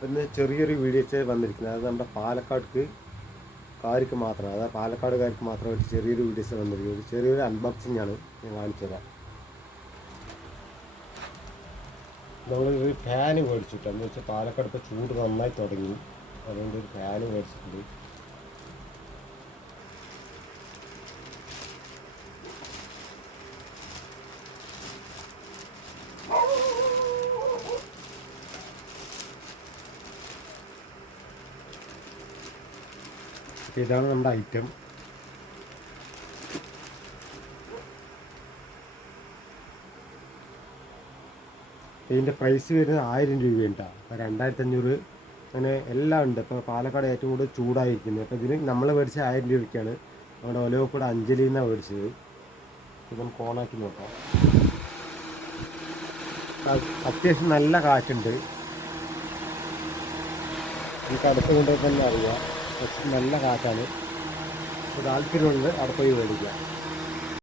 പിന്നെ ചെറിയൊരു വീഡിയോസ് വന്നിരിക്കുന്നത്, അത് നമ്മുടെ പാലക്കാർക്ക് മാത്രം, അതായത് പാലക്കാടുകാർക്ക് മാത്രമായിട്ട് ചെറിയൊരു വീഡിയോസ് വന്നിരിക്കുന്നത്. ചെറിയൊരു അൺബോക്സിംഗ് ആണ്, ഞാൻ കാണിച്ചു തരാം. നമ്മളൊരു ഫാന് മേടിച്ചിട്ട്, എന്ന് വെച്ചാൽ പാലക്കാട് ഇപ്പോൾ ചൂട് നന്നായി തുടങ്ങി, അതുകൊണ്ട് ഒരു ഫാന് മേടിച്ചിട്ടുണ്ട്. ഇതാണ് നമ്മുടെ ഐറ്റം. ഇതിൻ്റെ പ്രൈസ് വരുന്നത് 1000 രൂപയുണ്ടാ. അപ്പോൾ 2500 അങ്ങനെ എല്ലാം ഉണ്ട്. ഇപ്പോൾ പാലക്കാട് ഏറ്റവും കൂടുതൽ ചൂടായിരിക്കുന്നത്. അപ്പോൾ ഇതിന് നമ്മൾ മേടിച്ചത് 1000 രൂപയ്ക്കാണ്. നമ്മുടെ ഒലവക്കൂടെ അഞ്ജലിയിൽ നിന്നാണ് മേടിച്ചത്. ഇത് നമുക്ക് ഓണാക്കി നോക്കാം. അത്യാവശ്യം നല്ല കാറ്റുണ്ട്. നമുക്ക് അടുത്ത് കൊണ്ടുപോയി തന്നെ അറിയാം. നല്ല കാറ്റാണ്. താല്പര്യമുണ്ട് അവിടെ പോയി മേടിക്കാം.